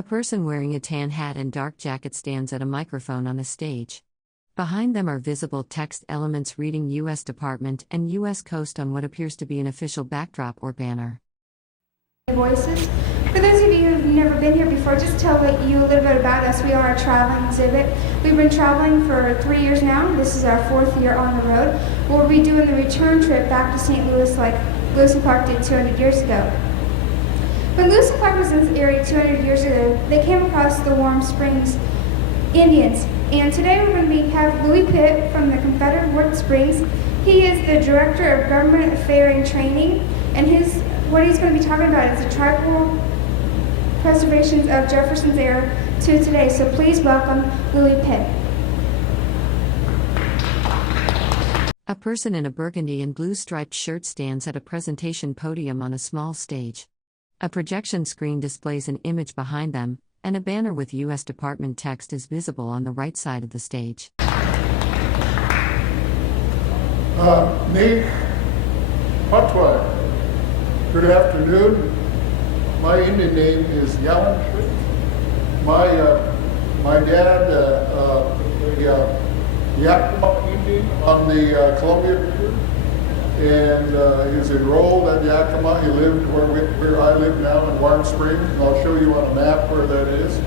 A person wearing a tan hat and dark jacket stands at a microphone on a stage. Behind them are visible text elements reading U.S. Department and U.S. Coast on what appears to be an official backdrop or banner. Voices. For those of you who've never been here before, just tell you a little bit about us. We are a traveling exhibit. We've been traveling for 3 years now. This is our 4th year on the road. We'll be doing the return trip back to St. Louis like Lewis and Clark did 200 years ago. When Lewis and Clark was in this area 200 years ago, they came across the Warm Springs Indians. And today we're going to have Willie Pitt from the Confederate Warm Springs. He is the Director of Government Affairs and Training, and what he's going to be talking about is the tribal preservations of Jefferson's era to today. So please welcome Willie Pitt. A person in a burgundy and blue striped shirt stands at a presentation podium on a small stage. A projection screen displays an image behind them, and a banner with U.S. Department text is visible on the right side of the stage. Me, Patwa. Good afternoon. My Indian name is Yalan. My dad, Yakama Indian on the Columbia River, and he's enrolled at Yakama. He lived where I live now in Warm Springs, and I'll show you on a map where that is.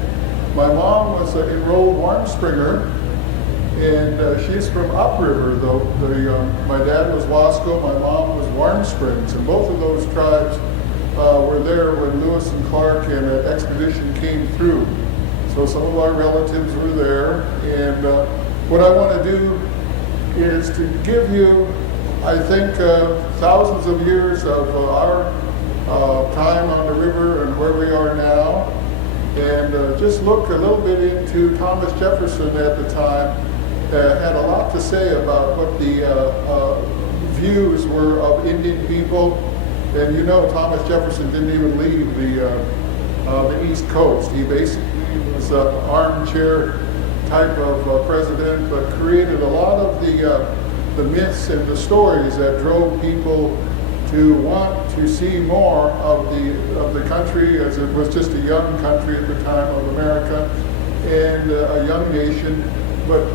My mom was an enrolled Warm Springer, and she's from upriver, though. My dad was Wasco, my mom was Warm Springs, and both of those tribes were there when Lewis and Clark and an expedition came through. So some of our relatives were there, and what I want to do is to give you, I think, thousands of years of our time on the river and where we are now, and just look a little bit into Thomas Jefferson at the time. Had a lot to say about what the views were of Indian people, and you know Thomas Jefferson didn't even leave the East Coast. He basically was an armchair type of president, but created a lot of the myths and the stories that drove people to want to see more of the country, as it was just a young country at the time of America, and a young nation. But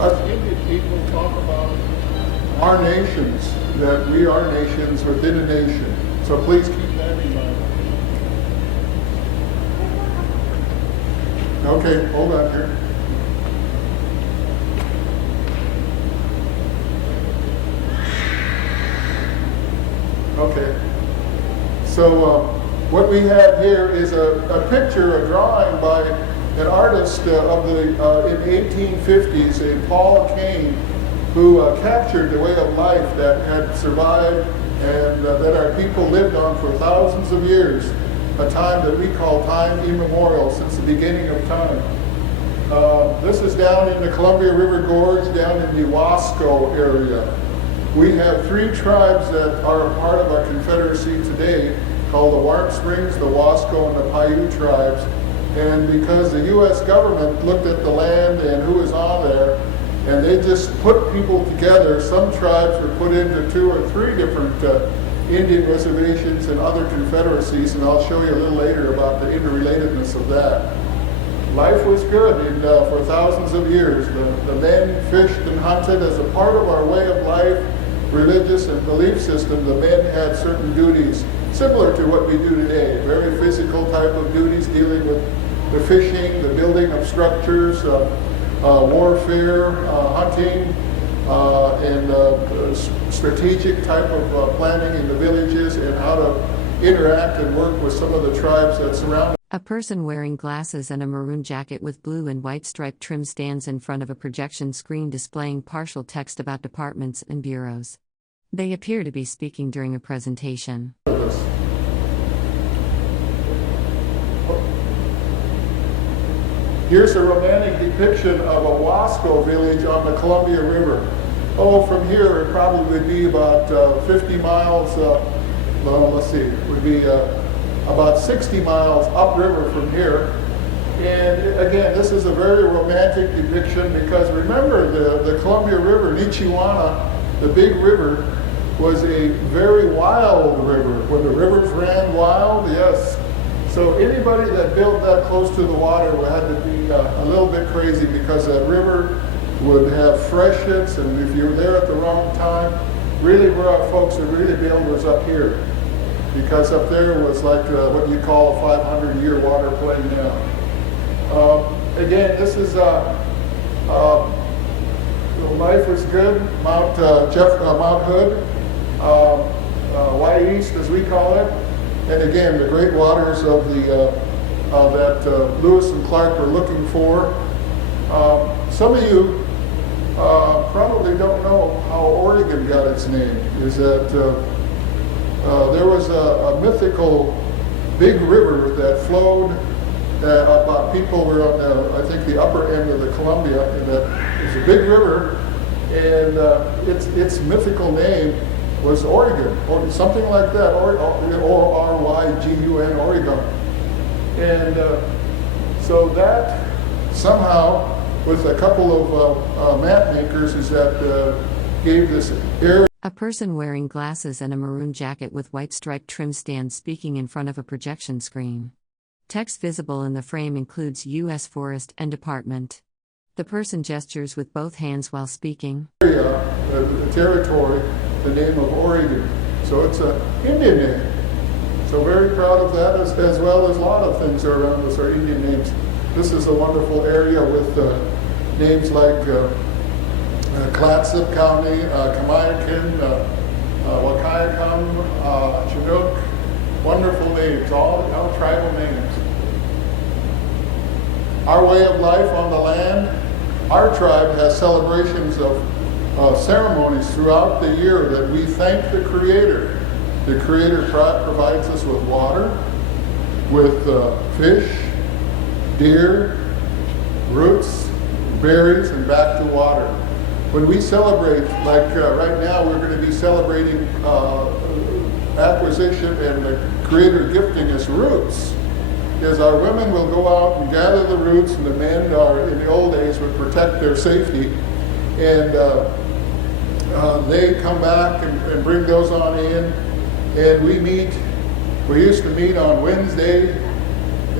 us Indian people talk about our nations, that we are nations within a nation. So please keep that in mind. Okay, hold on here. Okay, so what we have here is a picture, a drawing by an artist in the 1850s, a Paul Kane, who captured the way of life that had survived and that our people lived on for thousands of years, a time that we call time immemorial, since the beginning of time. This is down in the Columbia River Gorge, down in the Wasco area. We have 3 tribes that are a part of our Confederacy today, called the Warm Springs, the Wasco, and the Paiute tribes. And because the U.S. government looked at the land and who was on there, and they just put people together, some tribes were put into 2 or 3 different Indian reservations and other confederacies, and I'll show you a little later about the interrelatedness of that. Life was good for thousands of years. The men fished and hunted as a part of our way of life, religious and belief system. The men had certain duties similar to what we do today, very physical type of duties dealing with the fishing, the building of structures, warfare, hunting, and strategic type of planning in the villages, and how to interact and work with some of the tribes that surround. A person wearing glasses and a maroon jacket with blue and white striped trim stands in front of a projection screen displaying partial text about departments and bureaus. They appear to be speaking during a presentation. Here's a romantic depiction of a Wasco village on the Columbia River. Oh, from here it probably would be about 50 miles, well, let's see, it would be about 60 miles upriver from here. And again, this is a very romantic depiction because remember, the Columbia River, Nichiwana, the big river, was a very wild river. When the rivers ran wild, yes, So anybody that built that close to the water had to be a little bit crazy, because that river would have freshets, and if you were there at the wrong time, really where our folks would really build was up here, because up there was like what you call a 500-year water play now. Again, this is life was good. Mount Hood, Y East as we call it, and again the great waters of the that Lewis and Clark were looking for. Some of you probably don't know how Oregon got its name. Is that there was a mythical big river that flowed. About people were on I think the upper end of the Columbia, and that is a big river, and its mythical name was Oregon, or something like that, or R-Y-G-U-N, Oregon. And so that somehow, with a couple of map makers, is that gave this area. A person wearing glasses and a maroon jacket with white striped trim stands speaking in front of a projection screen. Text visible in the frame includes U.S. Forest and Department. The person gestures with both hands while speaking. The territory, the name of Oregon. So it's an Indian name. So very proud of that, as well as a lot of things around us are Indian names. This is a wonderful area with names like Clatsop County, Kamiakin, Wakayakum, Chinook. Wonderful names, all tribal names. Our way of life on the land, our tribe has celebrations of ceremonies throughout the year that we thank the Creator. The Creator provides us with water, with fish, deer, roots, berries, and back to water. When we celebrate, like right now, we're going to be celebrating acquisition and the Creator gifting us roots. Is our women will go out and gather the roots, and the men in the old days would protect their safety, and they come back and bring those on in, and we used to meet on Wednesday,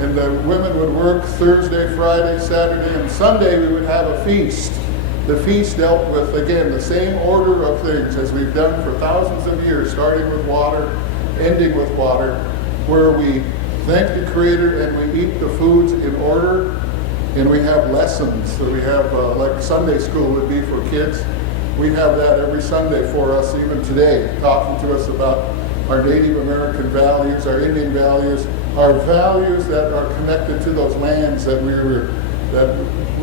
and the women would work Thursday, Friday, Saturday, and Sunday we would have a feast. The feast dealt with, again, the same order of things as we've done for thousands of years, starting with water, ending with water, where we thank the Creator and we eat the foods in order, and we have lessons. So we have, like Sunday school would be for kids, we have that every Sunday for us, even today, talking to us about our Native American values, our Indian values, our values that are connected to those lands that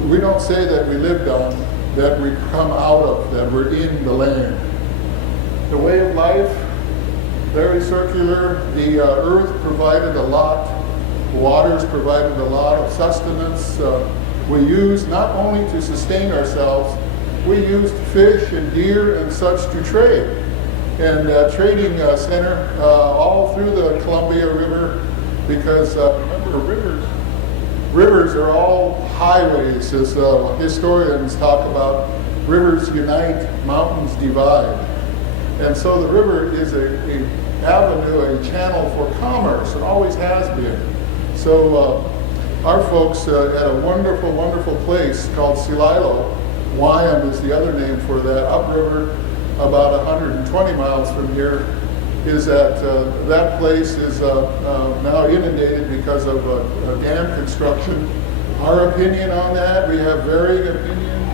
we don't say that we lived on, that we come out of, that we're in the land. The way of life, very circular. The earth provided a lot. Waters provided a lot of sustenance. We used not only to sustain ourselves, we used fish and deer and such to trade. And trading center all through the Columbia River, because remember, rivers are all highways, as historians talk about. Rivers unite, mountains divide. And so the river is a avenue, a channel for commerce, and always has been. So our folks had a wonderful, wonderful place called Celilo. Wyam is the other name for that, upriver, about 120 miles from here. Is that that place is now inundated because of dam construction. Our opinion on that, we have varying opinions,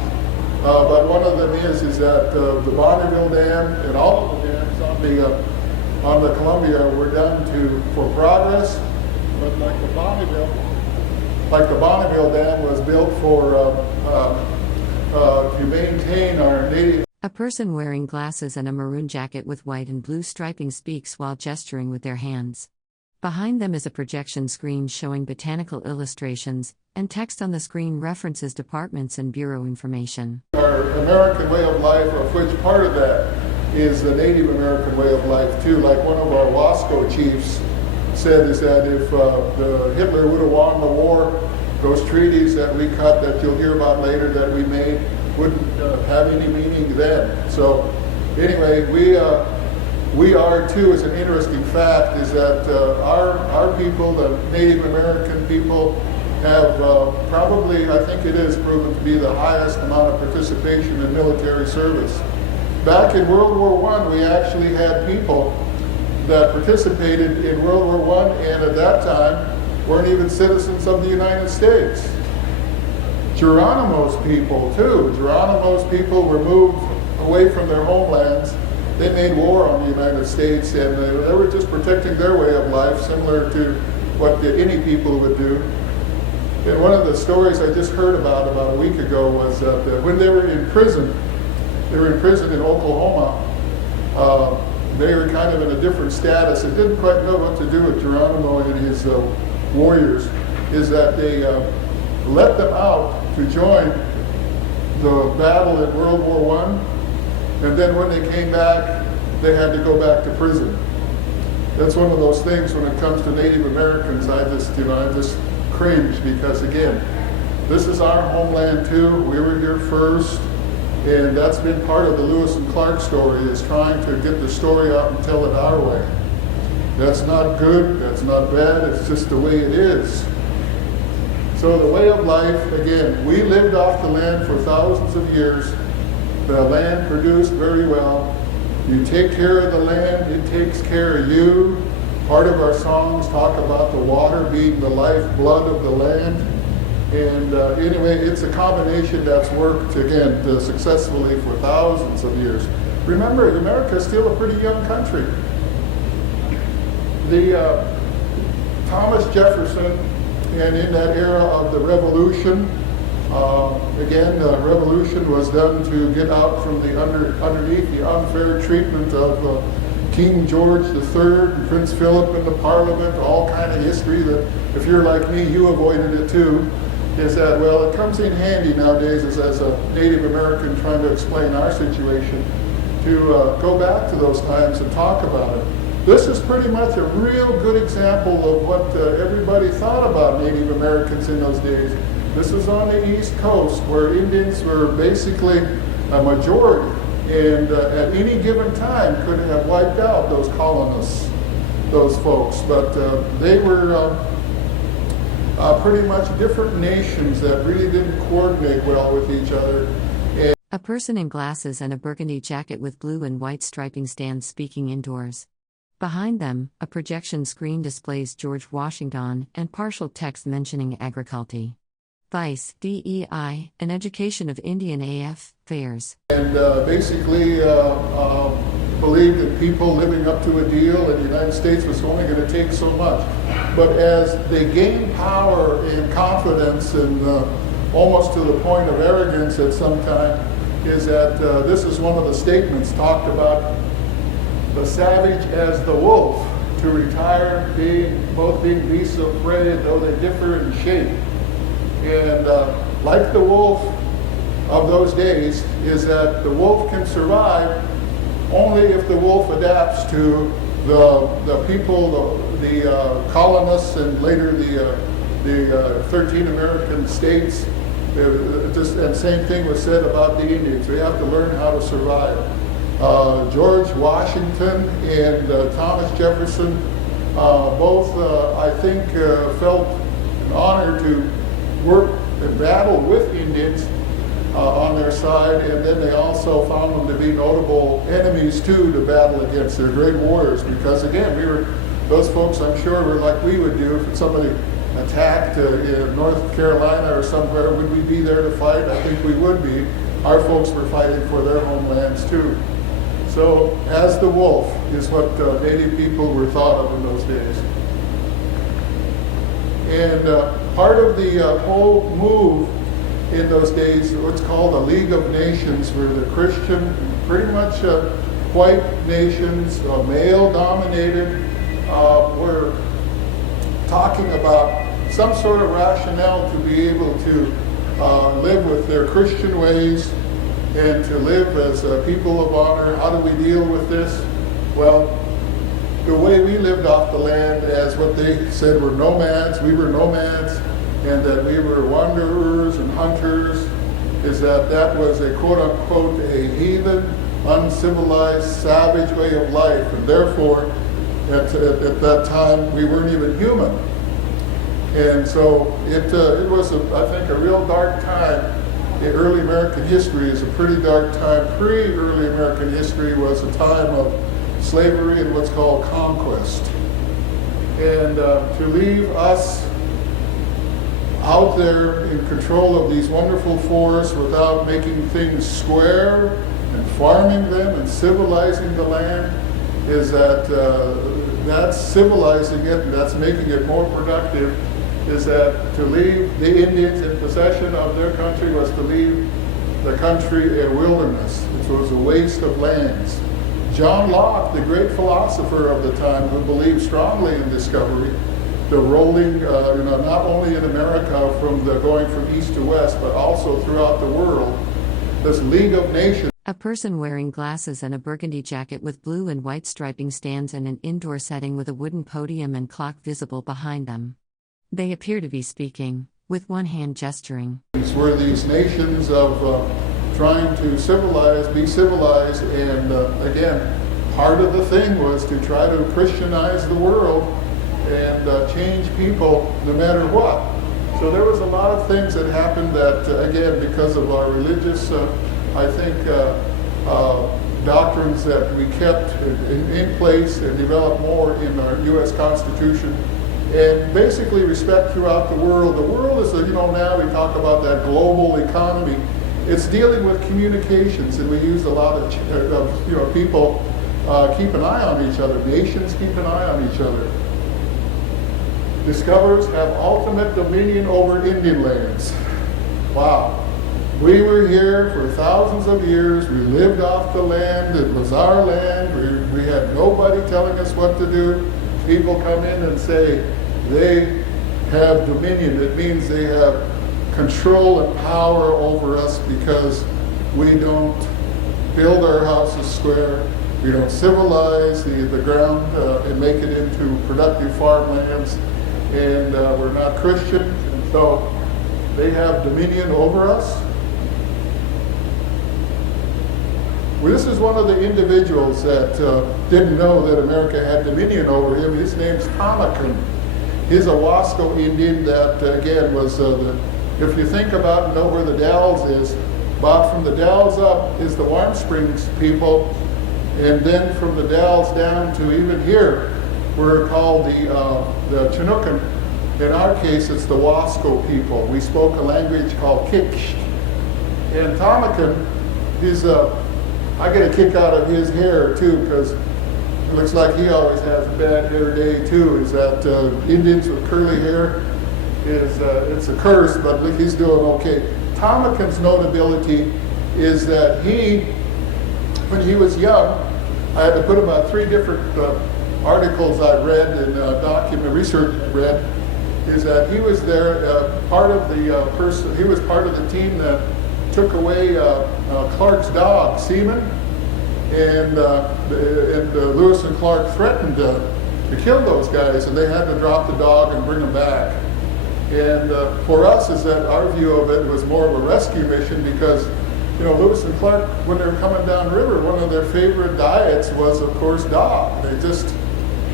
but one of them is that the Bonneville Dam and all of the dams on the Columbia were done for progress, but like the Bonneville Dam was built to maintain our native. A person wearing glasses and a maroon jacket with white and blue striping speaks while gesturing with their hands. Behind them is a projection screen showing botanical illustrations, and text on the screen references departments and bureau information. Our American way of life, of which part of that is the Native American way of life too. Like one of our Wasco chiefs said, is that if Hitler would have won the war, those treaties that we cut, that you'll hear about later, that we made, wouldn't have any meaning then. So anyway, we we are too, is an interesting fact, is that our people, the Native American people, have probably, I think it is proven to be the highest amount of participation in military service. Back in World War I, we actually had people that participated in World War I and at that time weren't even citizens of the United States. Geronimo's people too. Geronimo's people were moved away from their homelands. They made war on the United States, and they were just protecting their way of life, similar to what any people would do. And one of the stories I just heard about a week ago was that when they were in prison in Oklahoma. They were kind of in a different status and didn't quite know what to do with Geronimo and his warriors, is that they let them out to join the battle in World War I, and then when they came back, they had to go back to prison. That's one of those things when it comes to Native Americans, I just cringe, because again, this is our homeland too. We were here first, and that's been part of the Lewis and Clark story, is trying to get the story out and tell it our way. That's not good, that's not bad, it's just the way it is. So the way of life, again, we lived off the land for thousands of years. The land produced very well. You take care of the land, it takes care of you. Part of our songs talk about the water being the lifeblood of the land. And anyway, it's a combination that's worked, again, successfully for thousands of years. Remember, America is still a pretty young country. Thomas Jefferson, and in that era of the Revolution, again, the Revolution was done to get out from the underneath the unfair treatment of King George III and Prince Philip in the Parliament, all kind of history that, if you're like me, you avoided it too. Is that, well, it comes in handy nowadays as a Native American trying to explain our situation, to go back to those times and talk about it. This is pretty much a real good example of what everybody thought about Native Americans in those days. This is on the East Coast, where Indians were basically a majority, and at any given time could have wiped out those colonists, those folks. But they were pretty much different nations that really didn't coordinate well with each other. A person in glasses and a burgundy jacket with blue and white striping stands speaking indoors. Behind them, a projection screen displays George Washington and partial text mentioning agriculture. Vice, DEI, an education of Indian AF, fairs. And basically believed that people living up to a deal in the United States was only going to take so much. But as they gained power and confidence, and almost to the point of arrogance at some time, is that this is one of the statements talked about the savage as the wolf, to retire both being beasts of prey, though they differ in shape. And like the wolf of those days, is that the wolf can survive only if the wolf adapts to the people, the colonists, and later the 13 American states. And same thing was said about the Indians. We have to learn how to survive. George Washington and Thomas Jefferson both, I think, felt an honor to work and battle with Indians on their side, and then they also found them to be notable enemies too to battle against. They're great warriors, because again, those folks, I'm sure, were like we would do if somebody attacked in North Carolina or somewhere. Would we be there to fight? I think we would be. Our folks were fighting for their homelands too. So, as the wolf is what Native people were thought of in those days. And part of the whole move in those days, what's called the League of Nations, were the Christian, pretty much white nations, male-dominated, were talking about some sort of rationale to be able to live with their Christian ways and to live as people of honor. How do we deal with this? Well, the way we lived off the land, as what they said were nomads, we were nomads, and that we were wanderers and hunters, is that was a quote-unquote a heathen uncivilized, savage way of life, and therefore, at that time, we weren't even human. And so it was, I think, a real dark time. In early American history is a pretty dark time. Pre-early American history was a time of slavery and what's called conquest. And to leave us out there in control of these wonderful forests without making things square and farming them and civilizing the land, is that's civilizing it, and that's making it more productive, is that to leave the Indians in possession of their country was to leave the country a wilderness. It was a waste of lands. John Locke, the great philosopher of the time, who believed strongly in discovery, the rolling, not only in America going from east to west, but also throughout the world, this League of Nations. A person wearing glasses and a burgundy jacket with blue and white striping stands in an indoor setting with a wooden podium and clock visible behind them. They appear to be speaking, with one hand gesturing. Were these nations of trying to be civilized, and again, part of the thing was to try to Christianize the world and change people no matter what. So there was a lot of things that happened that, again, because of our religious, I think, doctrines that we kept in place and developed more in our U.S. Constitution, and basically respect throughout the world. The world is, now we talk about that global economy. It's dealing with communications, and we use a lot of people keep an eye on each other. Nations keep an eye on each other. Discoverers have ultimate dominion over Indian lands. Wow. We were here for thousands of years. We lived off the land. It was our land. We had nobody telling us what to do. People come in and say they have dominion. It means they have control and power over us because we don't build our houses square. We don't civilize the ground and make it into productive farmlands. And we're not Christian. And so they have dominion over us. Well, this is one of the individuals that didn't know that America had dominion over him. His name's Tomakan. He's a Wasco Indian that, again, was if you think about and know where the Dalles is, about from the Dalles up is the Warm Springs people, and then from the Dalles down to even here, we're called the Chinookan. In our case, it's the Wasco people. We spoke a language called Kiksh. And Tomakan, I get a kick out of his hair too, because it looks like he always has a bad hair day too. Is that Indians with curly hair it's a curse, but he's doing okay. Tomakan's notability is that when he was young, I had to put about 3 different articles I read and document research I read, is that he was there, part of the he was part of the team that took away Clark's dog, Seaman, and Lewis and Clark threatened to kill those guys, and they had to drop the dog and bring them back. And for us, is that our view of it was more of a rescue mission, because Lewis and Clark, when they were coming downriver, one of their favorite diets was, of course, dog. They just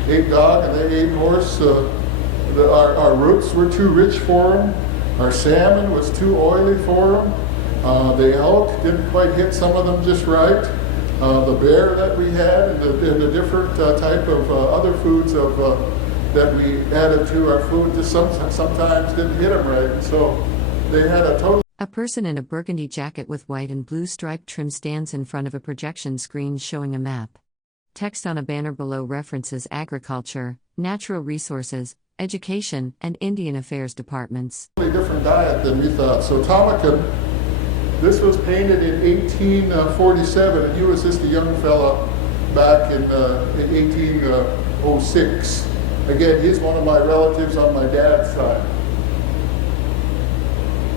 ate dog and they ate horse. Our roots were too rich for them. Our salmon was too oily for them. The elk didn't quite hit some of them just right. The bear that we had and the different type of other foods that we added to our food just sometimes didn't hit them right. And so they had a total. A person in a burgundy jacket with white and blue striped trim stands in front of a projection screen showing a map. Text on a banner below references agriculture, natural resources, education, and Indian Affairs departments. Totally different diet than we thought. So Tomakan, this was painted in 1847, and he was just a young fella back in 1806. Again, he's one of my relatives on my dad's side.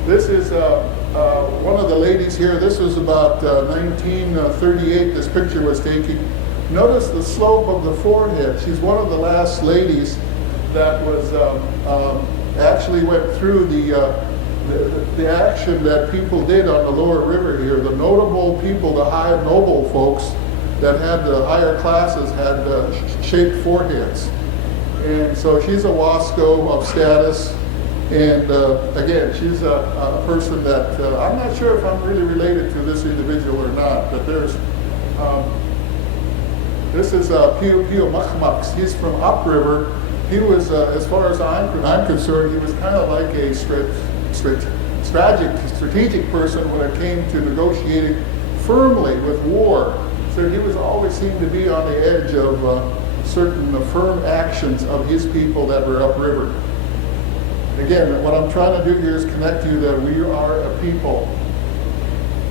This is one of the ladies here. This was about 1938 this picture was taken. Notice the slope of the forehead. She's one of the last ladies that was actually went through the the action that people did on the lower river here. The notable people, the high noble folks that had the higher classes had shaped foreheads. And so she's a Wasco of status. And again, she's a person that I'm not sure if I'm really related to this individual or not, but there's, this is Pio Machmaks. He's from upriver. He was, as far as I'm concerned, he was kind of like a strategic person when it came to negotiating firmly with war. So he was always seemed to be on the edge of certain firm actions of his people that were upriver. Again, what I'm trying to do here is connect you that we are a people.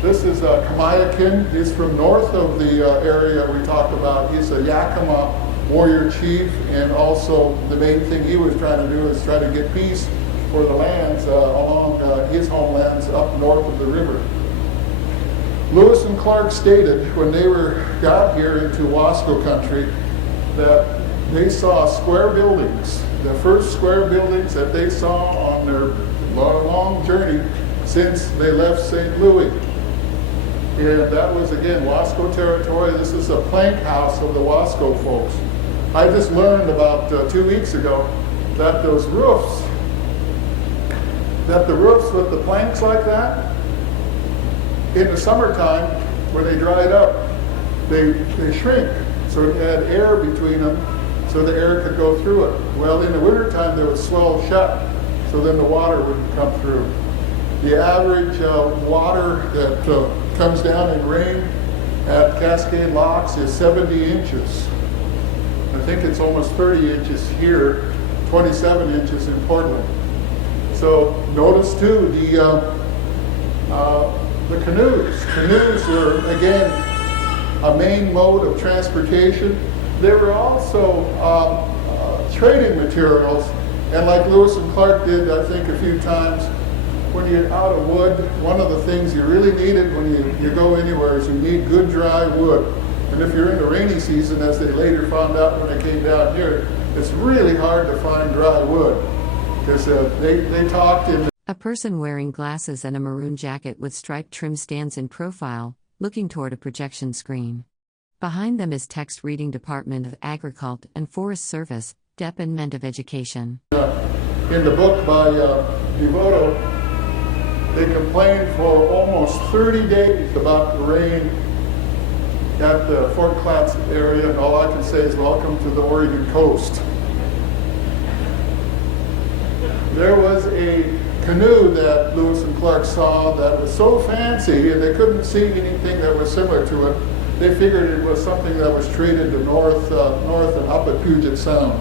This is Kamayakin. He's from north of the area we talked about. He's a Yakama warrior chief, and also the main thing he was trying to do is try to get peace for the lands along his homelands up north of the river. Lewis and Clark stated when they got here into Wasco country that they saw square buildings, the first square buildings that they saw on their long journey since they left St. Louis. And that was, again, Wasco territory. This is a plank house of the Wasco folks. I just learned about 2 weeks ago that those roofs, the roofs with the planks like that, in the summertime, when they dried up, they shrink. So it had air between them so the air could go through it. Well, in the wintertime, they would swell shut, so then the water would come through. The average water that comes down in rain at Cascade Locks is 70 inches. I think it's almost 30 inches here, 27 inches in Portland. So notice too the canoes. Canoes were, again, a main mode of transportation. They were also trading materials, and like Lewis and Clark did, I think, a few times, when you're out of wood, one of the things you really needed when you go anywhere is you need good dry wood. And if you're in the rainy season, as they later found out when they came down here, it's really hard to find dry wood, because they talked in... A person wearing glasses and a maroon jacket with striped trim stands in profile, looking toward a projection screen. Behind them is text reading Department of Agriculture and Forest Service, Department of Education. In the book by Devoto, they complained for almost 30 days about the rain at the Fort Clatts area, and all I can say is welcome to the Oregon coast. There was a canoe that Lewis and Clark saw that was so fancy, and they couldn't see anything that was similar to it. They figured it was something that was traded to north and up at Puget Sound.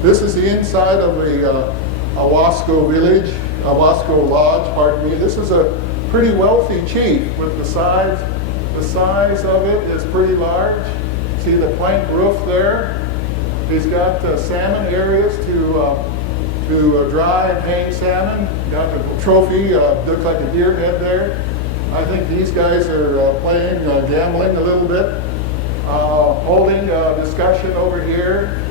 This is the inside of a Wasco village, a Wasco lodge, pardon me. This is a pretty wealthy chief with the size. The size of it is pretty large. See the plank roof there? He's got salmon areas to dry and hang salmon. Got a trophy, looks like a deer head there. I think these guys are playing, gambling a little bit, holding a discussion over here.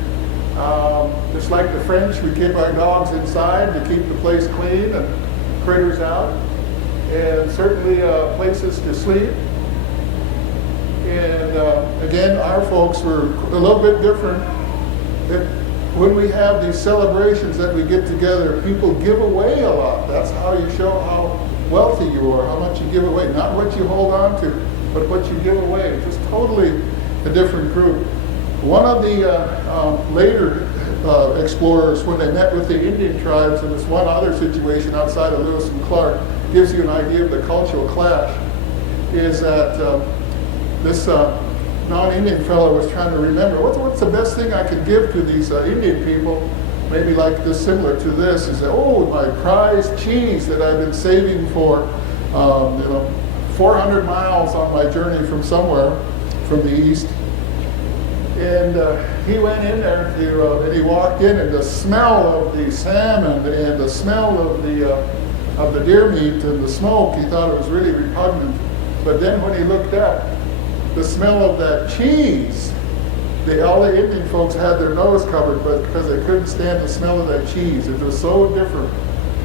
Just like the French, we keep our dogs inside to keep the place clean and critters out. And certainly places to sleep. And again, our folks were a little bit different. When we have these celebrations that we get together, people give away a lot. That's how you show how wealthy you are, how much you give away. Not what you hold on to, but what you give away. Just totally a different group. One of the later explorers, when they met with the Indian tribes, and this one other situation outside of Lewis and Clark, gives you an idea of the cultural clash, is that this non-Indian fellow was trying to remember, what's the best thing I could give to these Indian people, maybe like this, similar to this, is that, oh, my prized cheese that I've been saving for 400 miles on my journey from somewhere, from the east. And he went in there and he walked in, and the smell of the salmon and the smell of the deer meat and the smoke, he thought it was really repugnant. But then when he looked up, the smell of that cheese, all the Indian folks had their nose covered, but because they couldn't stand the smell of that cheese. It was so different.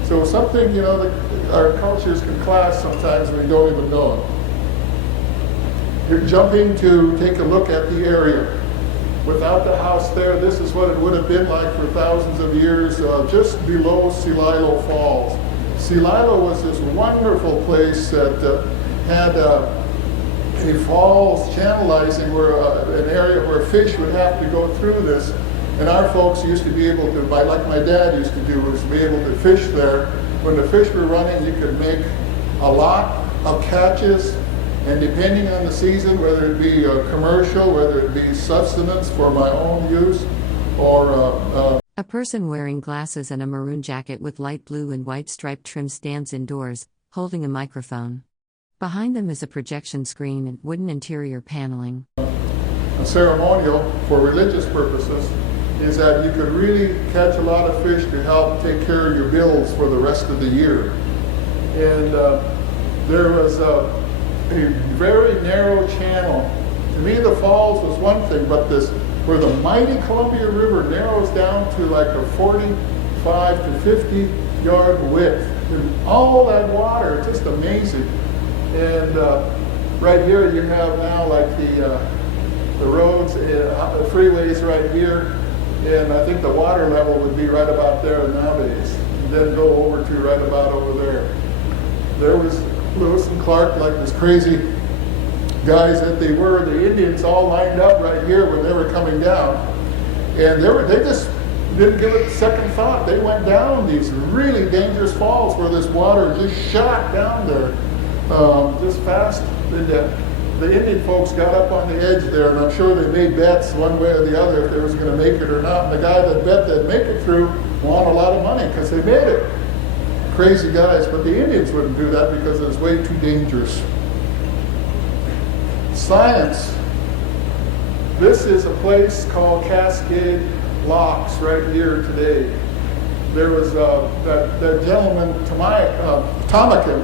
So something, that our cultures can clash sometimes and we don't even know it. You're jumping to take a look at the area. Without the house there, this is what it would have been like for thousands of years, just below Celilo Falls. Celilo was this wonderful place that had a falls channelizing, where an area where fish would have to go through this. And our folks used to be able to, like my dad used to do, was be able to fish there. When the fish were running, you could make a lot of catches, and depending on the season, whether it be commercial, whether it be sustenance for my own use, or a person wearing glasses and a maroon jacket with light blue and white striped trim stands indoors, holding a microphone. Behind them is a projection screen and wooden interior paneling. A ceremonial for religious purposes is that you could really catch a lot of fish to help take care of your bills for the rest of the year. And there was a very narrow channel. To me, the falls was one thing, but where the mighty Columbia River narrows down to like a 45 to 50 yard width. And all that water, it's just amazing. And right here you have now like the roads, the freeways right here. And I think the water level would be right about there nowadays. And then go over to right about over there. There was Lewis and Clark, like this crazy guys that they were, the Indians all lined up right here when they were coming down. And they just didn't give it a second thought. They went down these really dangerous falls where this water just shot down there just fast. The Indian folks got up on the edge there, and I'm sure they made bets one way or the other if they was going to make it or not. And the guy that bet they'd make it through won a lot of money because they made it. Crazy guys, but the Indians wouldn't do that because it was way too dangerous. Science. This is a place called Cascade Locks right here today. There was that gentleman, Tomakin,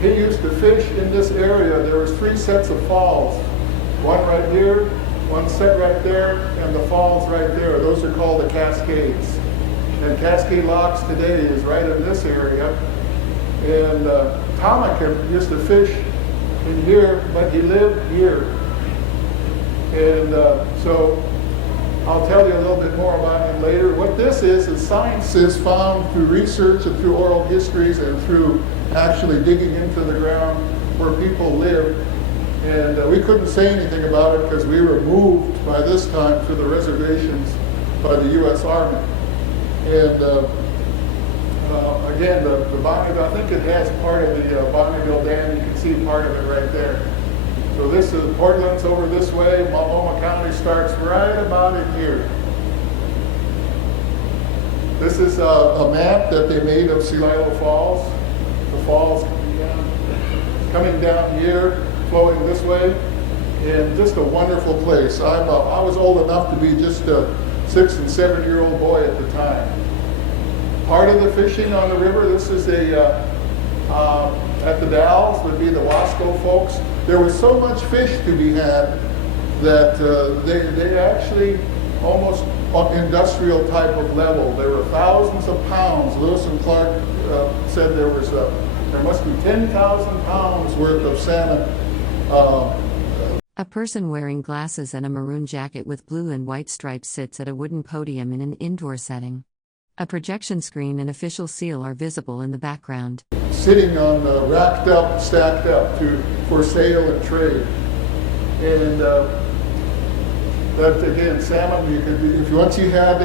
he used to fish in this area. There was 3 sets of falls. One right here, one set right there, and the falls right there. Those are called the Cascades. And Cascade Locks today is right in this area. And Tomakin used to fish in here, but he lived here. And so I'll tell you a little bit more about him later. What this is science is found through research and through oral histories and through actually digging into the ground where people lived. And we couldn't say anything about it because we were moved by this time to the reservations by the U.S. Army. And again, the Bonneville, I think it has part of the Bonneville Dam. You can see part of it right there. So this is Portland's over this way. Multnomah County starts right about in here. This is a map that they made of Celilo Falls. The falls coming down here, flowing this way, and just a wonderful place. I was old enough to be just a 6- and 7-year-old boy at the time. Part of the fishing on the river, this is at the Dalles would be the Wasco folks. There was so much fish to be had that they actually almost on industrial type of level. There were thousands of pounds. Lewis and Clark said there must be 10,000 pounds worth of salmon. A person wearing glasses and a maroon jacket with blue and white stripes sits at a wooden podium in an indoor setting. A projection screen and official seal are visible in the background. Sitting on racked up, stacked up for sale and trade. And that again, salmon, once you had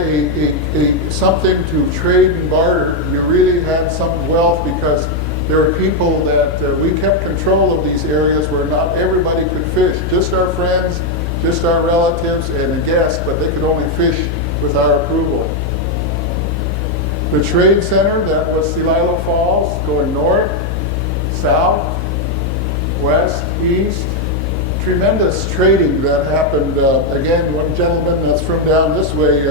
something to trade and barter, you really had some wealth because there were people that we kept control of these areas where not everybody could fish. Just our friends, just our relatives, and the guests, but they could only fish with our approval. The trade center, that was Celilo Falls, going north, south, west, east. Tremendous trading that happened. Again, one gentleman that's from down this way,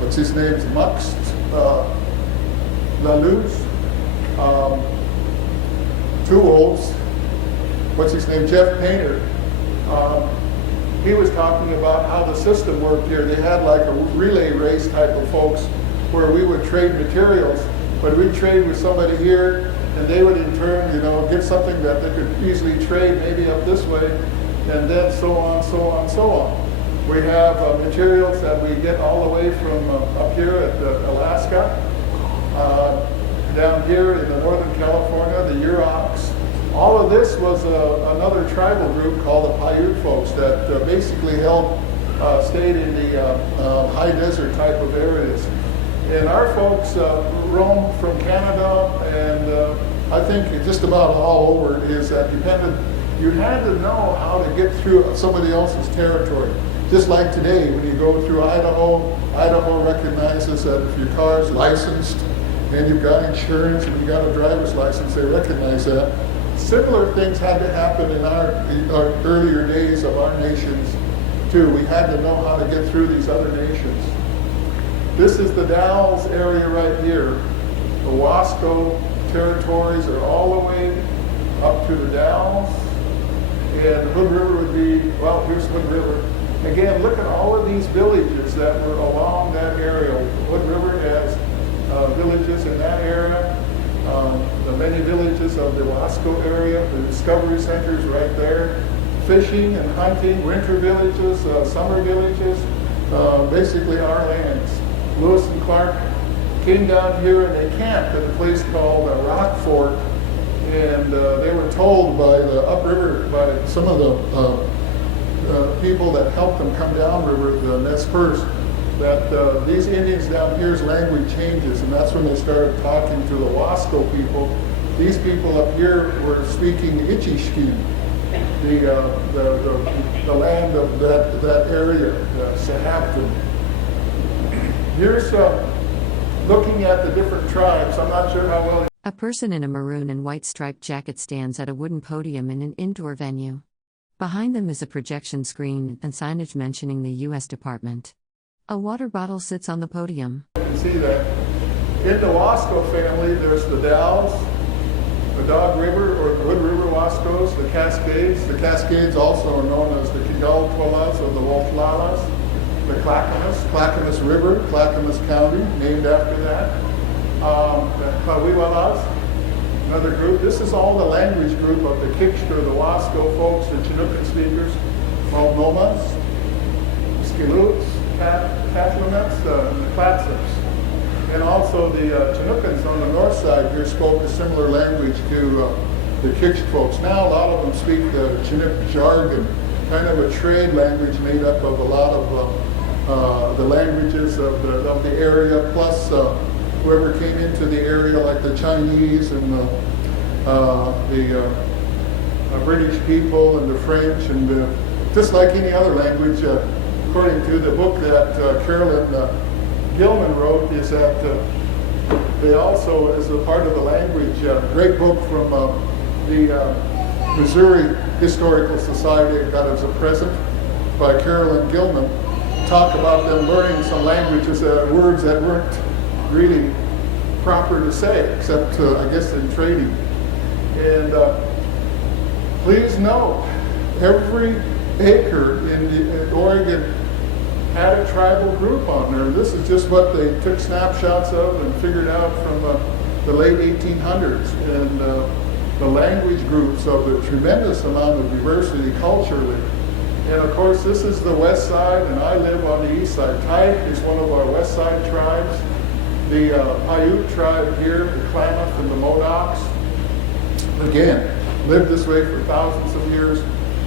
what's his name? Mux Laluz. Two olds. What's his name? Jeff Painter. He was talking about how the system worked here. They had like a relay race type of folks where we would trade materials, but we'd trade with somebody here, and they would in turn, get something that they could easily trade maybe up this way, and then so on, so on, so on. We have materials that we get all the way from up here at Alaska, down here in the Northern California, the Yuroks. All of this was another tribal group called the Paiute folks that basically stayed in the high desert type of areas. And our folks roamed from Canada, and I think just about all over is that you had to know how to get through somebody else's territory. Just like today, when you go through Idaho, Idaho recognizes that if your car is licensed and you've got insurance and you've got a driver's license, they recognize that. Similar things had to happen in our earlier days of our nations too. We had to know how to get through these other nations. This is the Dalles area right here. The Wasco territories are all the way up to the Dalles. And Hood River would be, well, here's Hood River. Again, look at all of these villages that were along that area. Hood River has villages in that area. The many villages of the Wasco area, the discovery centers right there. Fishing and hunting, winter villages, summer villages, basically our lands. Lewis and Clark came down here and they camped at a place called Rock Fort, and they were told by the upriver, by some of the people that helped them come downriver, the Nez Perce, that these Indians down here's language changes, and that's when they started talking to the Wasco people. These people up here were speaking Ichishkin, the land of that area, Sahaptin. Here's looking at the different tribes. I'm not sure how well. A person in a maroon and white striped jacket stands at a wooden podium in an indoor venue. Behind them is a projection screen and signage mentioning the U.S. Department. A water bottle sits on the podium. You can see that. In the Wasco family, there's the Dalles, the Dog River or the Hood River Wascos, the Cascades. The Cascades also are known as the Kigaltwalas or the Wolflalas. The Clackamas River, Clackamas County, named after that. The Kawiwalas, another group. This is all the language group of the Kikshter, the Wasco folks, the Chinookan speakers, Mulnomas, Skiloots, Catlamets, and the Clatsums. And also the Chinookans on the north side here spoke a similar language to the Kiksh folks. Now a lot of them speak the Chinook jargon, kind of a trade language made up of a lot of the languages of the area, plus whoever came into the area, like the Chinese and the British people and the French, and just like any other language, according to the book that Carolyn Gilman wrote, is that they also, as a part of the language, great book from the Missouri Historical Society, got as a present by Carolyn Gilman, talk about them learning some languages, words that weren't really proper to say, except I guess in trading. And please note, every acre in Oregon had a tribal group on there. This is just what they took snapshots of and figured out from the late 1800s. And the language groups of a tremendous amount of diversity culturally. And of course, this is the west side, and I live on the east side. Tyke is one of our west side tribes. The Paiute tribe here, the Klamath and the Modocs, again, lived this way for thousands of years.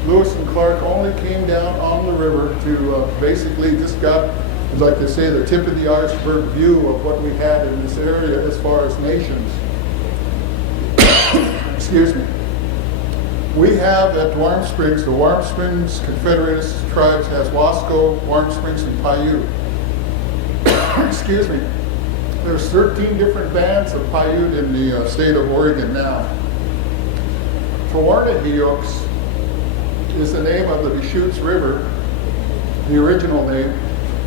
Lewis and Clark only came down on the river to basically just got, like they say, the tip of the iceberg view of what we had in this area as far as nations. Excuse me. We have at Warm Springs, the Warm Springs Confederate Tribes has Wasco, Warm Springs, and Paiute. Excuse me. There's 13 different bands of Paiute in the state of Oregon now. Tawarnahiyooks is the name of the Deschutes River, the original name,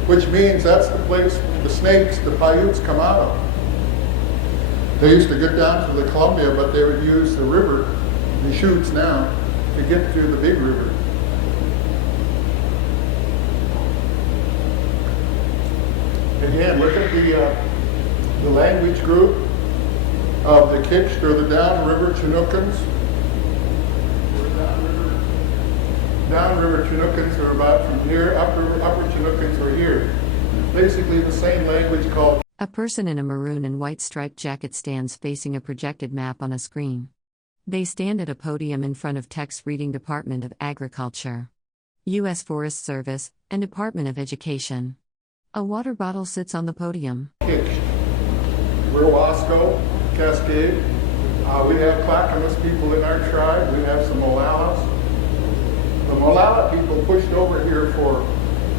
which means that's the place the snakes, the Paiutes, come out of. They used to get down to the Columbia, but they would use the river, Deschutes now, to get to the big river. Again, look at the the language group of the Kiksh or the downriver Chinookans. Downriver Chinookans are about from here, upper Chinookans are here. Basically the same language called. A person in a maroon and white striped jacket stands facing a projected map on a screen. They stand at a podium in front of text reading Department of Agriculture, U.S. Forest Service, and Department of Education. A water bottle sits on the podium. Kiksh. We're Wasco, Cascade. We have Clackamas people in our tribe. We have some Molallas. The Molalla people pushed over here for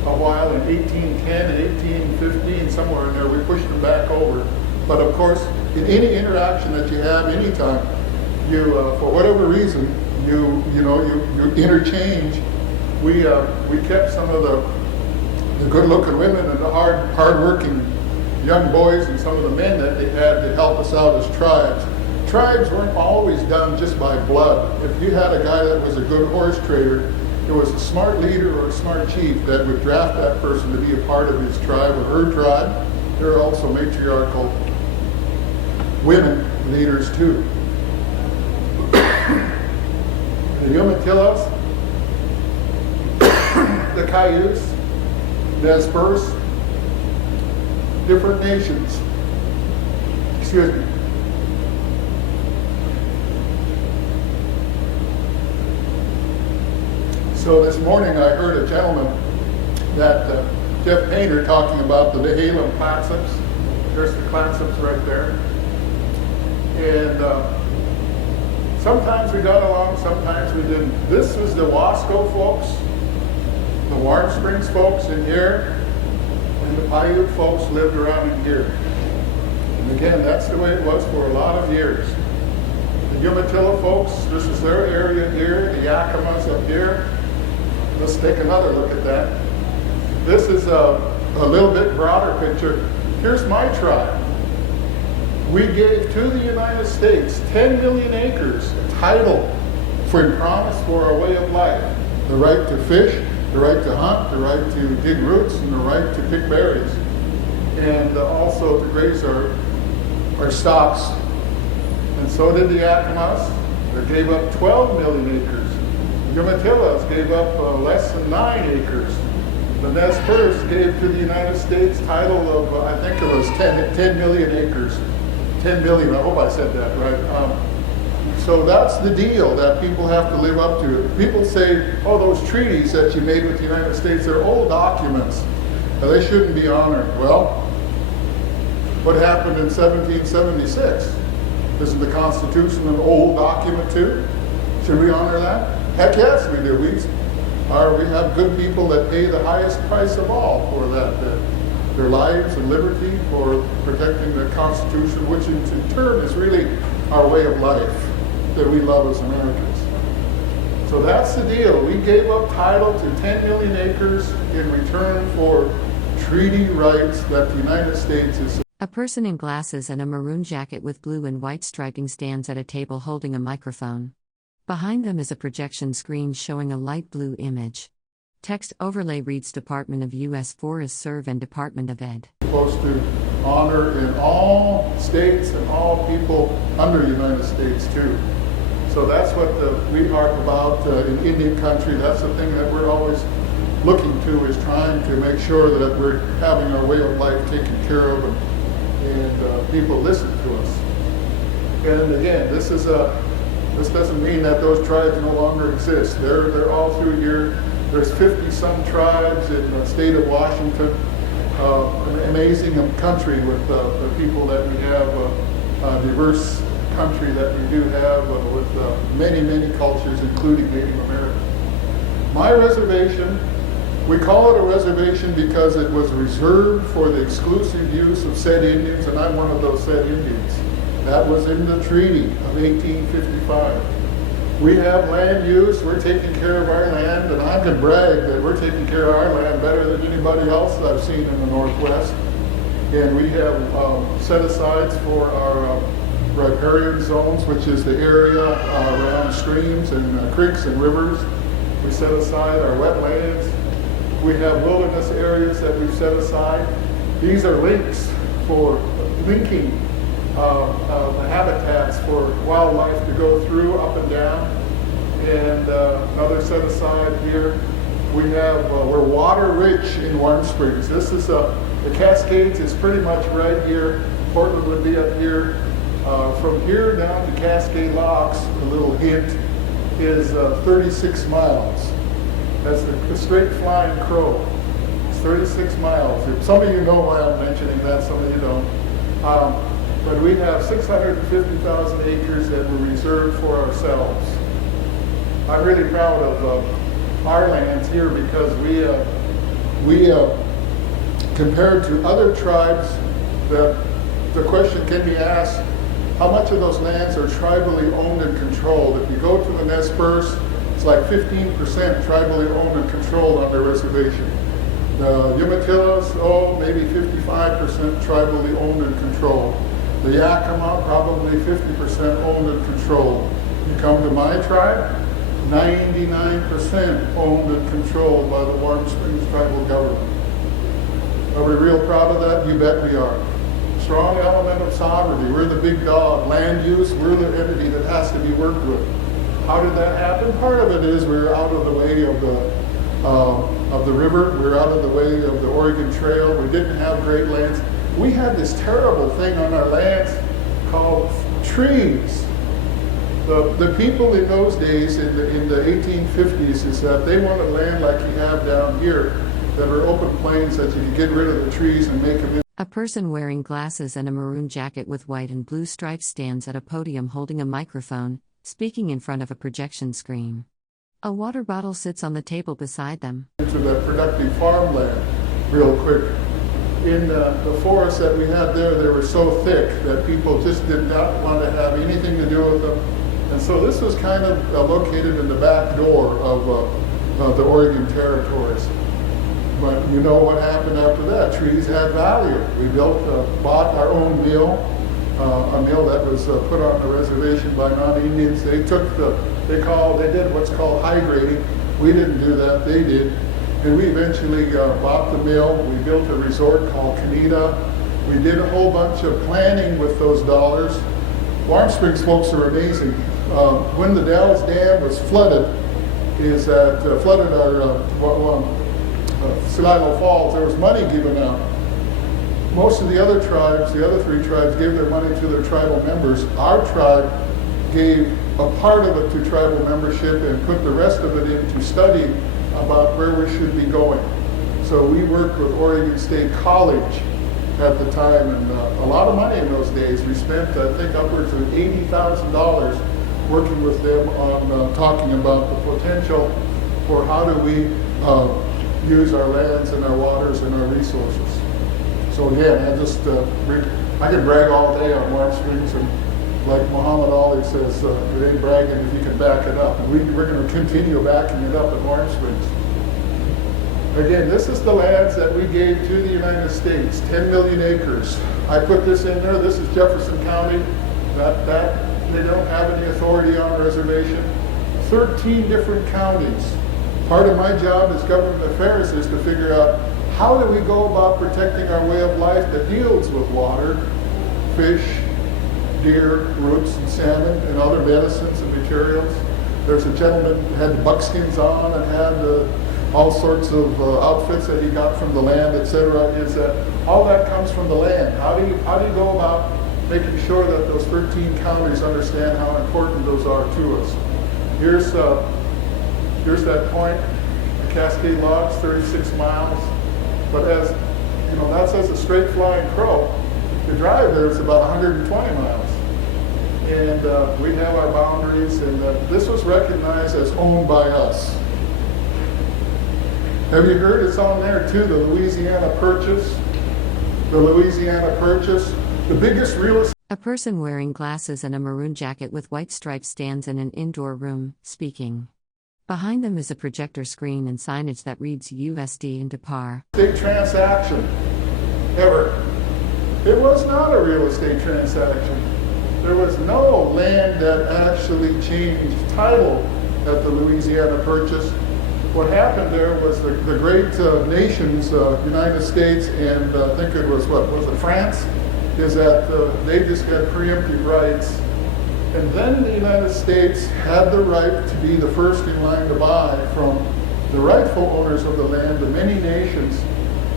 a while in 1810 and 1815, somewhere in there. We pushed them back over. But of course, in any interaction that you have, anytime, you, for whatever reason, you interchange. We kept some of the good-looking women and the hard-working young boys and some of the men that they had to help us out as tribes. Tribes weren't always done just by blood. If you had a guy that was a good horse trader, there was a smart leader or a smart chief that would draft that person to be a part of his tribe or her tribe. There are also matriarchal women leaders too. The Umatillas, the Cayuse, Nez Perce, different nations. Excuse me. So this morning I heard a gentleman that Jeff Painter talking about the Nehalem Clatsop. There's the Clatsops right there. And sometimes we got along, sometimes we didn't. This is the Wasco folks, the Warm Springs folks in here, and the Paiute folks lived around in here. And again, that's the way it was for a lot of years. The Umatilla folks, this is their area here, the Yakamas up here. Let's take another look at that. This is a little bit broader picture. Here's my tribe. We gave to the United States 10 million acres, a title for promise for our way of life. The right to fish, the right to hunt, the right to dig roots, and the right to pick berries. And also to graze our stocks. And so did the Yakamas. They gave up 12 million acres. The Umatillas gave up less than 9 acres. The Nez Perce gave to the United States title of, I think it was 10 million acres. 10 billion, I hope I said that right. So that's the deal that people have to live up to. People say, oh, those treaties that you made with the United States, they're old documents. They shouldn't be honored. Well, what happened in 1776? Isn't the Constitution an old document too? Should we honor that? Heck yes, we do. We have good people that pay the highest price of all for that. Their lives and liberty for protecting the Constitution, which in turn is really our way of life that we love as Americans. So that's the deal. We gave up title to 10 million acres in return for treaty rights that the United States is. A person in glasses and a maroon jacket with blue and white striping stands at a table holding a microphone. Behind them is a projection screen showing a light blue image. Text overlay reads Department of U.S. Forest Serve and Department of Ed. Supposed to honor in all states and all people under the United States too. So that's what we harp about in Indian country. That's the thing that we're always looking to, is trying to make sure that we're having our way of life taken care of and people listen to us. And again, this doesn't mean that those tribes no longer exist. They're all through here. There's 50-some tribes in the state of Washington. An amazing country with the people that we have, a diverse country that we do have with many, many cultures, including Native American. My reservation, we call it a reservation because it was reserved for the exclusive use of said Indians, and I'm one of those said Indians. That was in the treaty of 1855. We have land use, we're taking care of our land, and I can brag that we're taking care of our land better than anybody else that I've seen in the Northwest. And we have set-asides for our riparian zones, which is the area around streams and creeks and rivers. We set aside our wetlands. We have wilderness areas that we've set aside. These are links for, linking the habitats for wildlife to go through up and down. And another set aside here, we have, we're water rich in Warm Springs. This is, the Cascades is pretty much right here. Portland would be up here. From here down to Cascade Locks, a little hint, is 36 miles. That's the straight flying crow. It's 36 miles. Some of you know why I'm mentioning that, some of you don't. But we have 650,000 acres that were reserved for ourselves. I'm really proud of our lands here because we compared to other tribes, the question can be asked, how much of those lands are tribally owned and controlled? If you go to the Nez Perce, it's like 15% tribally owned and controlled on their reservation. The Umatillas, maybe 55% tribally owned and controlled. The Yakama, probably 50% owned and controlled. You come to my tribe, 99% owned and controlled by the Warm Springs tribal government. Are we real proud of that? You bet we are. Strong element of sovereignty. We're the big dog. Land use, we're the entity that has to be worked with. How did that happen? Part of it is we're out of the way of the river. We're out of the way of the Oregon Trail. We didn't have great lands. We had this terrible thing on our lands called treaties. The people in those days, in the 1850s, is that they wanted land like you have down here, that are open plains that you can get rid of the trees and make them in. A person wearing glasses and a maroon jacket with white and blue stripes stands at a podium holding a microphone, speaking in front of a projection screen. A water bottle sits on the table beside them. Into that productive farmland, real quick. In the forests that we had there, they were so thick that people just did not want to have anything to do with them. And so this was kind of located in the back door of the Oregon territories. But you know what happened after that? Trees had value. We bought our own mill, a mill that was put on the reservation by non-Indians. They did what's called high grading. We didn't do that, they did. And we eventually bought the mill. We built a resort called Canida. We did a whole bunch of planning with those dollars. Warm Springs folks are amazing. When the Dalles Dam was flooded, flooded our Celilo Falls, there was money given out. Most of the other tribes, the other three tribes, gave their money to their tribal members. Our tribe gave a part of it to tribal membership and put the rest of it into study about where we should be going. So we worked with Oregon State College at the time, and a lot of money in those days. We spent, I think, upwards of $80,000 working with them on talking about the potential for how do we use our lands and our waters and our resources. So again, I can brag all day on Warm Springs, and like Muhammad Ali says, it ain't bragging if you can back it up. And we're going to continue backing it up at Warm Springs. Again, this is the lands that we gave to the United States, 10 million acres. I put this in there. This is Jefferson County. They don't have any authority on a reservation. 13 different counties. Part of my job as government affairs is to figure out how do we go about protecting our way of life that deals with water, fish, deer, roots, and salmon, and other medicines and materials. There's a gentleman who had buckskins on and had all sorts of outfits that he got from the land, etc. Is that all that comes from the land? How do you go about making sure that those 13 counties understand how important those are to us? Here's that point, the Cascade Lodge, 36 miles. But as you know, that's as a straight flying crow. The drive there is about 120 miles. And we have our boundaries, and this was recognized as owned by us. Have you heard it's on there too, the Louisiana Purchase? The Louisiana Purchase, the biggest real estate. A person wearing glasses and a maroon jacket with white stripes stands in an indoor room, speaking. Behind them is a projector screen and signage that reads USD into par. Big transaction, ever. It was not a real estate transaction. There was no land that actually changed title at the Louisiana Purchase. What happened there was the great nations, United States and I think it was France, is that they just had preemptive rights. And then the United States had the right to be the first in line to buy from the rightful owners of the land, the many nations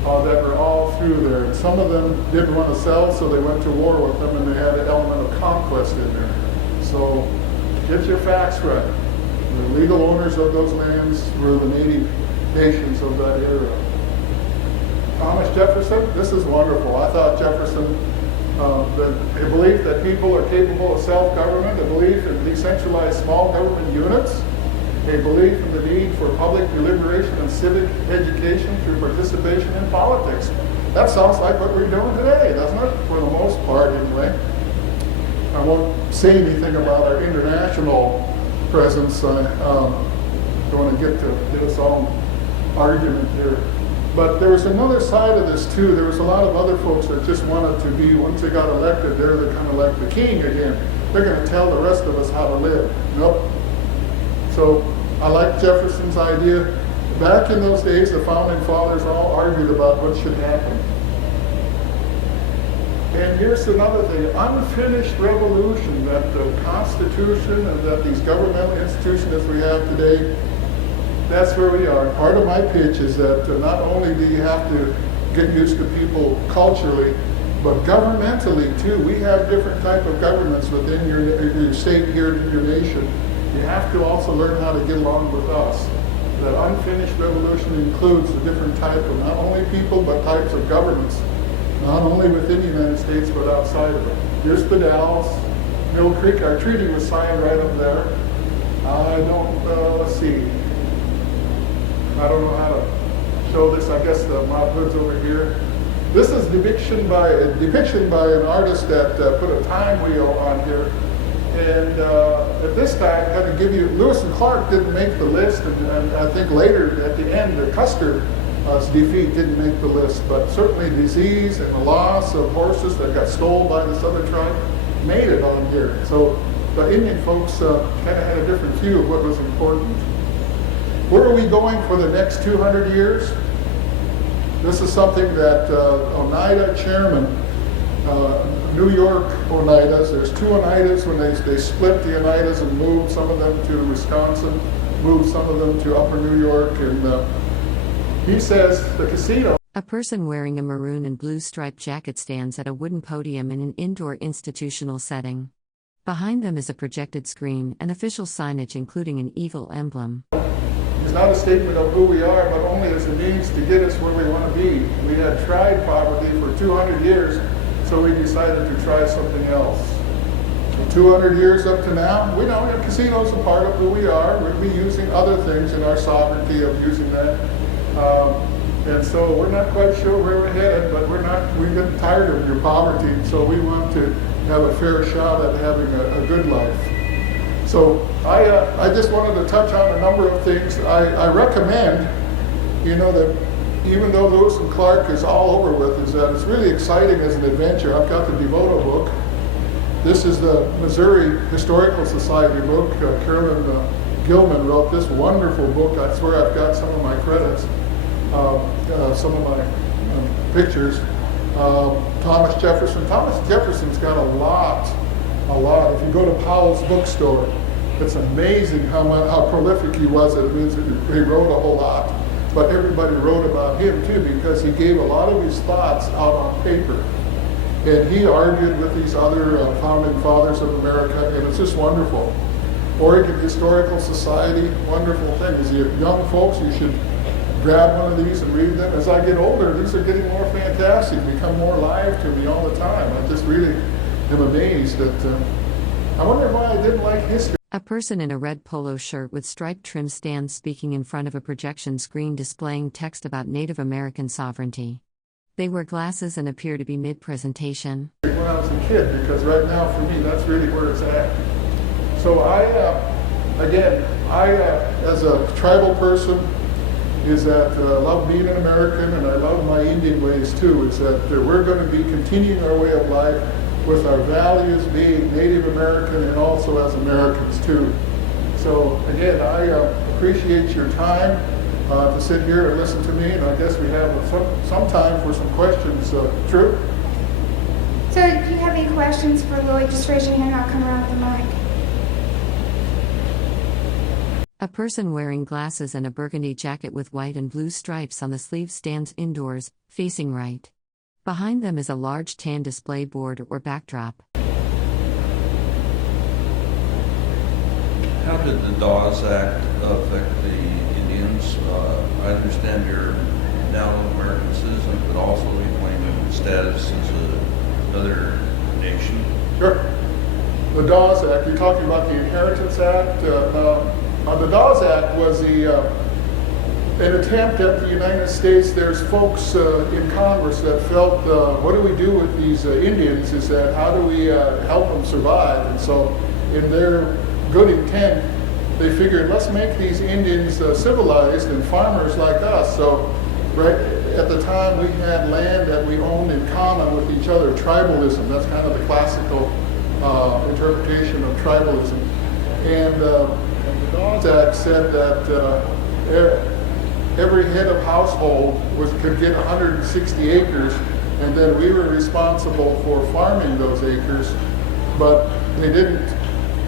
that were all through there. And some of them didn't want to sell, so they went to war with them, and they had an element of conquest in there. So get your facts right. The legal owners of those lands were the native nations of that era. Thomas Jefferson, this is wonderful. I thought Jefferson, the belief that people are capable of self-government, a belief in decentralized small government units, a belief in the need for public deliberation and civic education through participation in politics. That sounds like what we're doing today, doesn't it? For the most part, anyway. I won't say anything about our international presence. I don't want to get us all argument here. But there was another side of this too. There was a lot of other folks that just wanted to be, once they got elected, they're kind of like the king again. They're going to tell the rest of us how to live. Nope. So I like Jefferson's idea. Back in those days, the founding fathers all argued about what should happen. And here's another thing, unfinished revolution, that the Constitution and that these governmental institutions that we have today, that's where we are. Part of my pitch is that not only do you have to get used to people culturally, but governmentally too. We have different type of governments within your state here in your nation. You have to also learn how to get along with us. That unfinished revolution includes a different type of not only people, but types of governments. Not only within the United States, but outside of it. Here's the Dalles, Mill Creek. Our treaty was signed right up there. Let's see. I don't know how to show this. I guess the Mott Hood's over here. This is a depiction by an artist that put a time wheel on here. And at this time, I had to give you, Lewis and Clark didn't make the list, and I think later at the end, Custer's defeat didn't make the list, but certainly disease and the loss of horses that got stolen by this other tribe made it on here. So the Indian folks kind of had a different view of what was important. Where are we going for the next 200 years? This is something that Oneida chairman, New York Oneidas, there's two Oneidas when they split the Oneidas and moved some of them to Wisconsin, moved some of them to upper New York, and he says the casino. A person wearing a maroon and blue striped jacket stands at a wooden podium in an indoor institutional setting. Behind them is a projected screen and official signage including an eagle emblem. It's not a statement of who we are, but only as a means to get us where we want to be. We had tried poverty for 200 years, so we decided to try something else. 200 years up to now, we know the casino's a part of who we are. We'll be using other things in our sovereignty of using that. And so we're not quite sure where we're headed, but we've gotten tired of your poverty, so we want to have a fair shot at having a good life. So I just wanted to touch on a number of things. I recommend, that even though Lewis and Clark is all over with, is that it's really exciting as an adventure. I've got the Devoto book. This is the Missouri Historical Society book. Carolyn Gilman wrote this wonderful book. That's where I've got some of my credits, some of my pictures. Thomas Jefferson. Thomas Jefferson's got a lot. If you go to Powell's bookstore, it's amazing how prolific he was. He wrote a whole lot. But everybody wrote about him too, because he gave a lot of his thoughts out on paper. And he argued with these other founding fathers of America, and it's just wonderful. Oregon Historical Society, wonderful thing. As you young folks, you should grab one of these and read them. As I get older, these are getting more fantastic, become more live to me all the time. I just really am amazed that I wonder why I didn't like history. A person in a red polo shirt with striped trim stands speaking in front of a projection screen displaying text about Native American sovereignty. They wear glasses and appear to be mid-presentation. When I was a kid, because right now for me that's really where it's at. So I as a tribal person, is that I love being an American, and I love my Indian ways too. Is that we're going to be continuing our way of life with our values being Native American and also as Americans too. So again, I appreciate your time to sit here and listen to me, and I guess we have some time for some questions. True? So if you have any questions for Lloyd, just raise your hand and I'll come around with the mic. A person wearing glasses and a burgundy jacket with white and blue stripes on the sleeves stands indoors, facing right. Behind them is a large tan display board or backdrop. How did the Dawes Act affect the Indians? I understand you're now an American citizen, but also you claim status as another nation. Sure. The Dawes Act, you're talking about the Inheritance Act? The Dawes Act was an attempt at the United States. There's folks in Congress that felt, what do we do with these Indians? Is that how do we help them survive? And so in their good intent, they figured, let's make these Indians civilized and farmers like us. So right at the time, we had land that we owned in common with each other, tribalism. That's kind of the classical interpretation of tribalism. And the Dawes Act said that every head of household could get 160 acres, and then we were responsible for farming those acres, but they didn't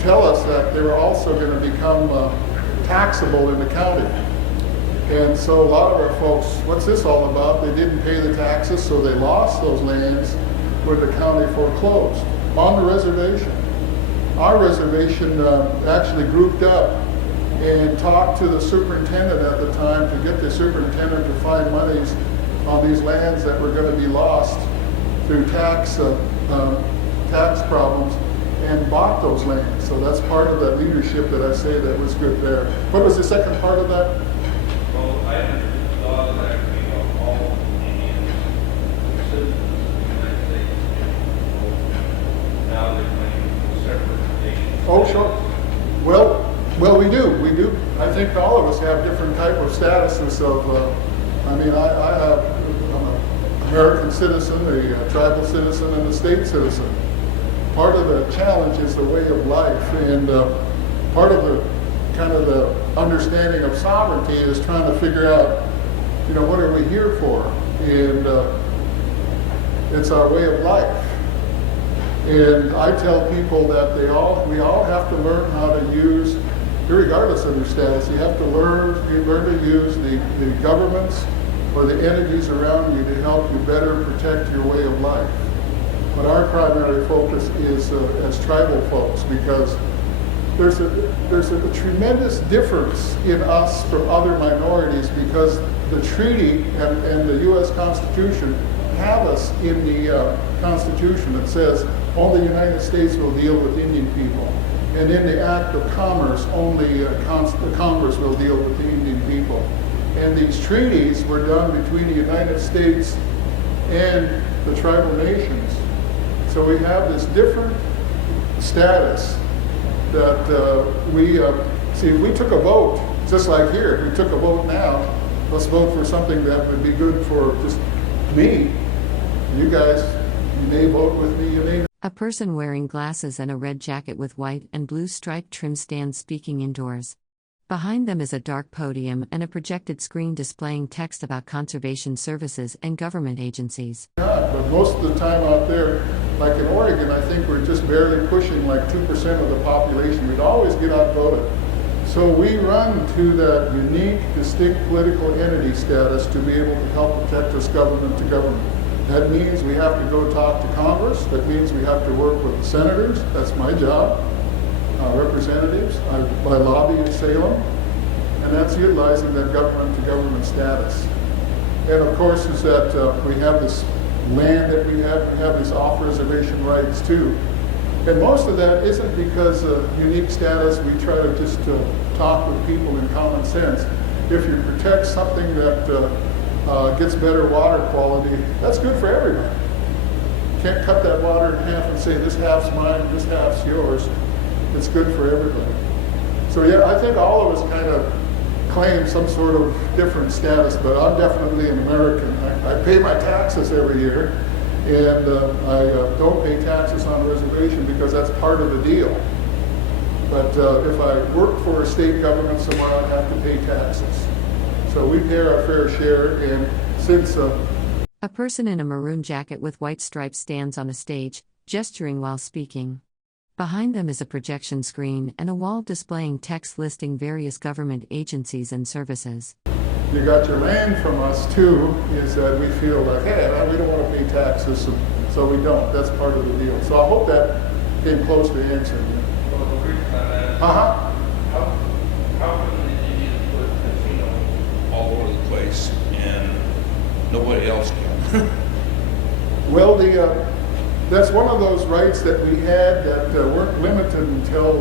tell us that they were also going to become taxable in the county. And so a lot of our folks, what's this all about? They didn't pay the taxes, so they lost those lands where the county foreclosed on the reservation. Our reservation actually grouped up and talked to the superintendent at the time to get the superintendent to find monies on these lands that were going to be lost through tax problems, and bought those lands. So that's part of that leadership that I say that was good there. What was the second part of that? Well, I understood the Dawes Act being of all Indians citizens of the United States. Now they're claiming separate nations. Oh, sure. Well, we do. We do. I think all of us have different type of statuses of, I'm an American citizen, a tribal citizen, and a state citizen. Part of the challenge is the way of life, and part of the kind of the understanding of sovereignty is trying to figure out, what are we here for? And it's our way of life. And I tell people that we all have to learn how to use, regardless of your status, you have to learn to use the governments or the entities around you to help you better protect your way of life. But our primary focus is as tribal folks, because there's a tremendous difference in us from other minorities, because the treaty and the U.S. Constitution have us in the Constitution that says only the United States will deal with Indian people. And in the Act of Commerce, only Congress will deal with the Indian people. And these treaties were done between the United States and the tribal nations. So we have this different status that if we took a vote, just like here, if we took a vote now, let's vote for something that would be good for just me. You guys, you may vote with me, you may not. A person wearing glasses and a red jacket with white and blue striped trim stands speaking indoors. Behind them is a dark podium and a projected screen displaying text about conservation services and government agencies. But most of the time out there, like in Oregon, I think we're just barely pushing like 2% of the population. We'd always get outvoted. So we run to that unique, distinct political entity status to be able to help protect us government to government. That means we have to go talk to Congress. That means we have to work with the senators. That's my job. Representatives. I lobby in Salem. And that's utilizing that government to government status. And of course is that we have this land that we have these off-reservation rights too. And most of that isn't because of unique status. We try to just talk with people in common sense. If you protect something that gets better water quality, that's good for everybody. You can't cut that water in half and say this half's mine, this half's yours. It's good for everybody. So yeah, I think all of us kind of claim some sort of different status, but I'm definitely an American. I pay my taxes every year, and I don't pay taxes on a reservation because that's part of the deal. But if I work for a state government somewhere, I'd have to pay taxes. So we pay our fair share, and since... A person in a maroon jacket with white stripes stands on a stage, gesturing while speaking. Behind them is a projection screen and a wall displaying text listing various government agencies and services. You got your land from us too, is that we feel like, hey, we don't want to pay taxes, so we don't. That's part of the deal. So I hope that came close to answering you. Well, the reason I'm asking, Uh-huh. how can the Indians put casinos all over the place and nobody else can? Well, that's one of those rights that we had that weren't limited until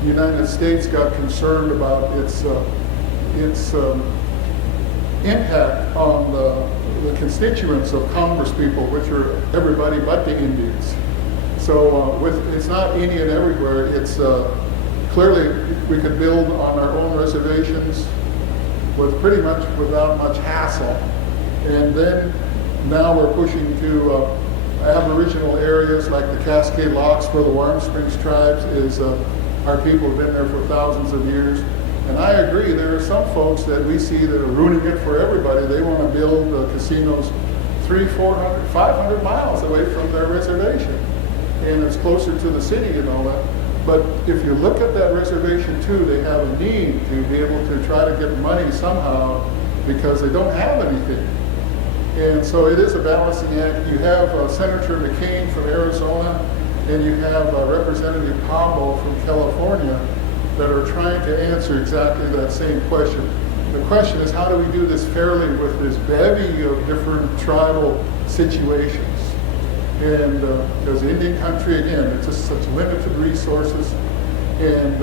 the United States got concerned about its impact on the constituents of Congress people, which are everybody but the Indians. So it's not Indian everywhere. It's clearly we could build on our own reservations with pretty much without much hassle. And then now we're pushing to Aboriginal areas like the Cascade Locks, where the Warm Springs Tribes is. Our people have been there for thousands of years. And I agree, there are some folks that we see that are ruining it for everybody. They want to build casinos 300, 400, 500 miles away from their reservation. And it's closer to the city and all that. But if you look at that reservation too, they have a need to be able to try to get money somehow because they don't have anything. And so it is a balancing act. You have Senator McCain from Arizona, and you have Representative Pablo from California that are trying to answer exactly that same question. The question is, how do we do this fairly with this bevy of different tribal situations? And because Indian country, again, it's just such limited resources, and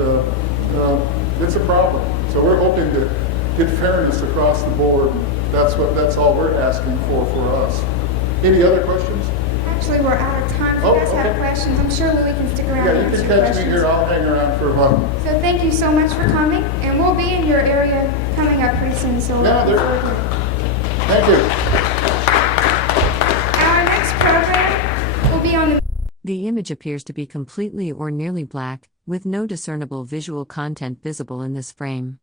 it's a problem. So we're hoping to get fairness across the board. That's all we're asking for us. Any other questions? Actually, we're out of time. If you guys have questions, I'm sure Louie can stick around Yeah, and you answer can your catch me questions. here. I'll hang around for a moment. So thank you so much for coming, and we'll be in your area coming up pretty soon. So Yeah, look there. forward to it. Thank you. Our next program will be on the The image appears to be completely or nearly black, with no discernible visual content visible in this frame.